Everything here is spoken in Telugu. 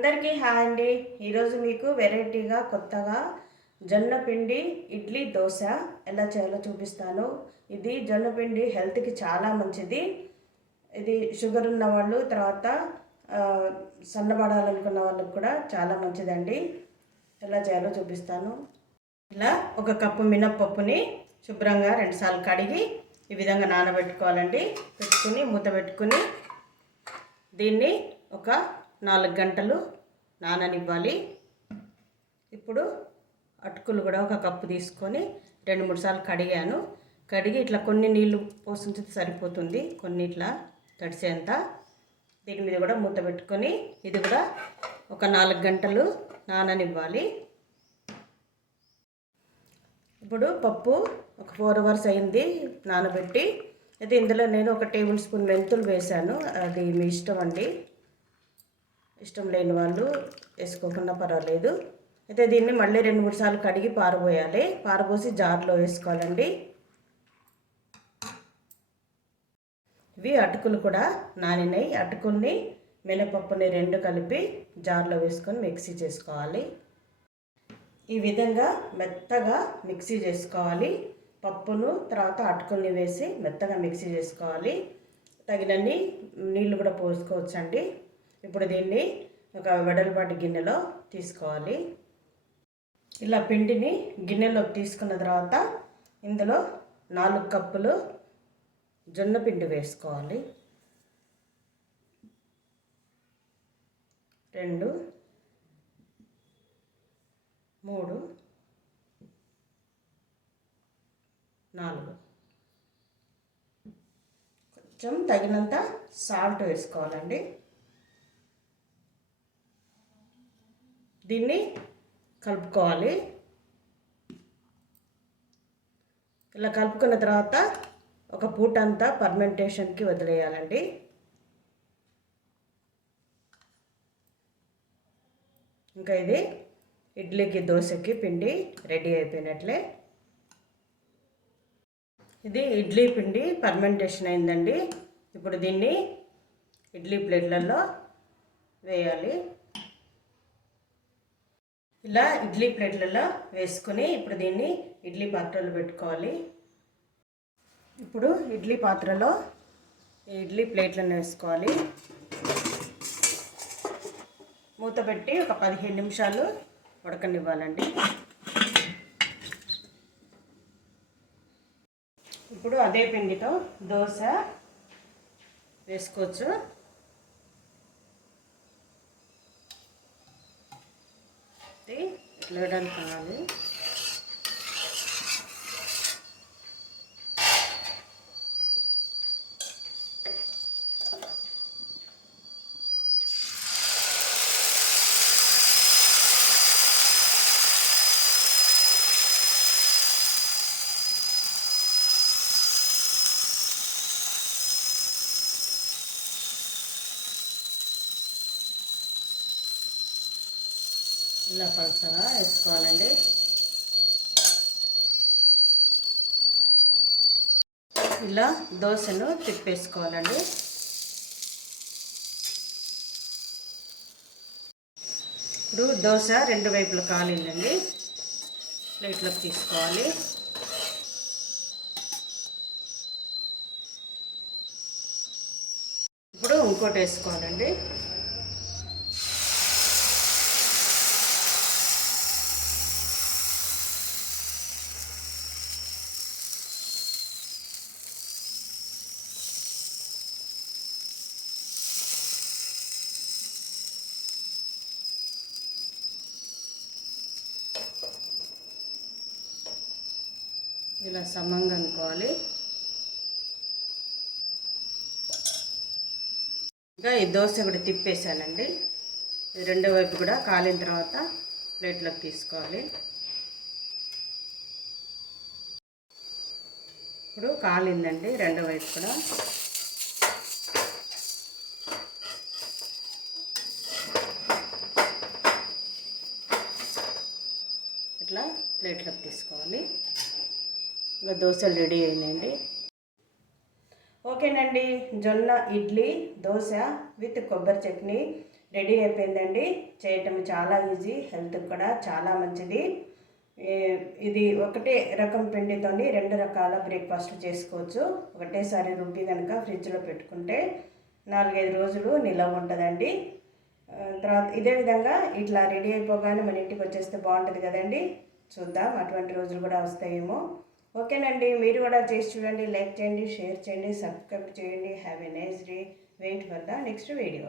అందరికీ హాయ్ అండి. ఈరోజు మీకు వెరైటీగా కొత్తగా జొన్న పిండి ఇడ్లీ దోశ ఎలా చేయాలో చూపిస్తాను. ఇది జొన్న పిండి హెల్త్కి చాలా మంచిది. ఇది షుగర్ ఉన్న వాళ్ళు, తర్వాత సన్నబడాలనుకున్న వాళ్ళకి కూడా చాలా మంచిదండి. ఎలా చేయాలో చూపిస్తాను. ఇలా ఒక కప్పు మినప్పప్పుని శుభ్రంగా 2 సార్లు కడిగి ఈ విధంగా నానబెట్టుకోవాలండి. పెట్టుకుని మూత పెట్టుకుని దీన్ని ఒక 4 గంటలు నాననివ్వాలి. ఇప్పుడు అటుకులు కూడా ఒక కప్పు తీసుకొని 2-3 సార్లు కడిగాను. కడిగి ఇట్లా కొన్ని నీళ్లు పోసి సరిపోతుంది, కొన్ని ఇట్లా తడిసేంత. దీని మీద కూడా మూత పెట్టుకొని ఇది కూడా ఒక 4 గంటలు నాననివ్వాలి. ఇప్పుడు పప్పు ఒక 4 అవర్స్ అయింది నానబెట్టి. అయితే ఇందులో నేను ఒక టేబుల్ స్పూన్ మెంతులు వేసాను. అది మీ ఇష్టం అండి, ఇష్టం లేని వాళ్ళు వేసుకోకుండా పర్వాలేదు. అయితే దీన్ని మళ్ళీ 2-3 సార్లు కడిగి పారబోయాలి. పారబోసి జార్లో వేసుకోవాలండి. ఇవి అటుకులు కూడా నానినాయి. అటుకుల్ని మినపప్పుని 2 కలిపి జార్లో వేసుకొని మిక్సీ చేసుకోవాలి. ఈ విధంగా మెత్తగా మిక్సీ చేసుకోవాలి. పప్పును తర్వాత అటుకుల్ని వేసి మెత్తగా మిక్సీ చేసుకోవాలి. తగినన్ని నీళ్ళు కూడా పోసుకోవచ్చండి. ఇప్పుడు దీన్ని ఒక వెడల్పాటి గిన్నెలో తీసుకోవాలి. ఇలా పిండిని గిన్నెలోకి తీసుకున్న తర్వాత ఇందులో 4 కప్పులు జొన్న పిండి వేసుకోవాలి. 2, 3, 4. కొంచెం తగినంత సాల్ట్ వేసుకోవాలండి. దీన్ని కలుపుకోవాలి. ఇలా కలుపుకున్న తర్వాత ఒక పూట అంతా ఫర్మెంటేషన్కి వదిలేయాలండి. ఇంకా ఇది ఇడ్లీకి దోశకి పిండి రెడీ అయిపోయినట్లే. ఇది ఇడ్లీ పిండి ఫర్మెంటేషన్ అయిందండి. ఇప్పుడు దీన్ని ఇడ్లీ ప్లేట్లలో వేయాలి. ఇలా ఇడ్లీ ప్లేట్లలో వేసుకొని ఇప్పుడు దీన్ని ఇడ్లీ పాత్రలో పెట్టుకోవాలి. ఇప్పుడు ఇడ్లీ పాత్రలో ఇడ్లీ ప్లేట్లను వేసుకోవాలి. మూత పెట్టి ఒక 15 నిమిషాలు ఉడకనివ్వాలండి. ఇప్పుడు అదే పిండితో దోశ వేసుకోవచ్చు. ఇట్లా వేయడానికి కావాలి. ఇలా పలసగా వేసుకోవాలండి. ఇలా దోశను తిప్పేసుకోవాలండి. ఇప్పుడు దోశ 2 వైపులు కాలిందండి. ప్లేట్లోకి తీసుకోవాలి. ఇప్పుడు ఇంకోటి వేసుకోవాలండి. ఇలా సమంగా అనుకోవాలి. ఇంకా ఈ దోశ కూడా తిప్పేసానండి. రెండో వైపు కూడా కాలిన తర్వాత ప్లేట్లోకి తీసుకోవాలి. ఇప్పుడు కాలిందండి రెండో వైపు కూడా. ఇట్లా ప్లేట్లోకి తీసుకోవాలి. ఇంకా దోశలు రెడీ అయినాయండి. ఓకేనండి, జొన్న ఇడ్లీ దోశ విత్ కొబ్బరి చట్నీ రెడీ అయిపోయిందండి. చేయటం చాలా ఈజీ, హెల్త్కి కూడా చాలా మంచిది. ఇది ఒకటే రకం పిండితోని 2 రకాల బ్రేక్ఫాస్ట్ చేసుకోవచ్చు. ఒకటేసారి రుబ్బి కనుక ఫ్రిడ్జ్లో పెట్టుకుంటే 4-5 రోజులు నిలవ ఉంటుందండి. తర్వాత ఇదే విధంగా ఇట్లా రెడీ అయిపోగానే మన ఇంటికి వచ్చేస్తే బాగుంటుంది కదండి. చూద్దాం అటువంటి రోజులు కూడా వస్తాయేమో. ఓకేనండి, మీరు కూడా చేసి చూడండి. లైక్ చేయండి, షేర్ చేయండి, సబ్స్క్రైబ్ చేయండి. Have a nice day. Wait for the next video.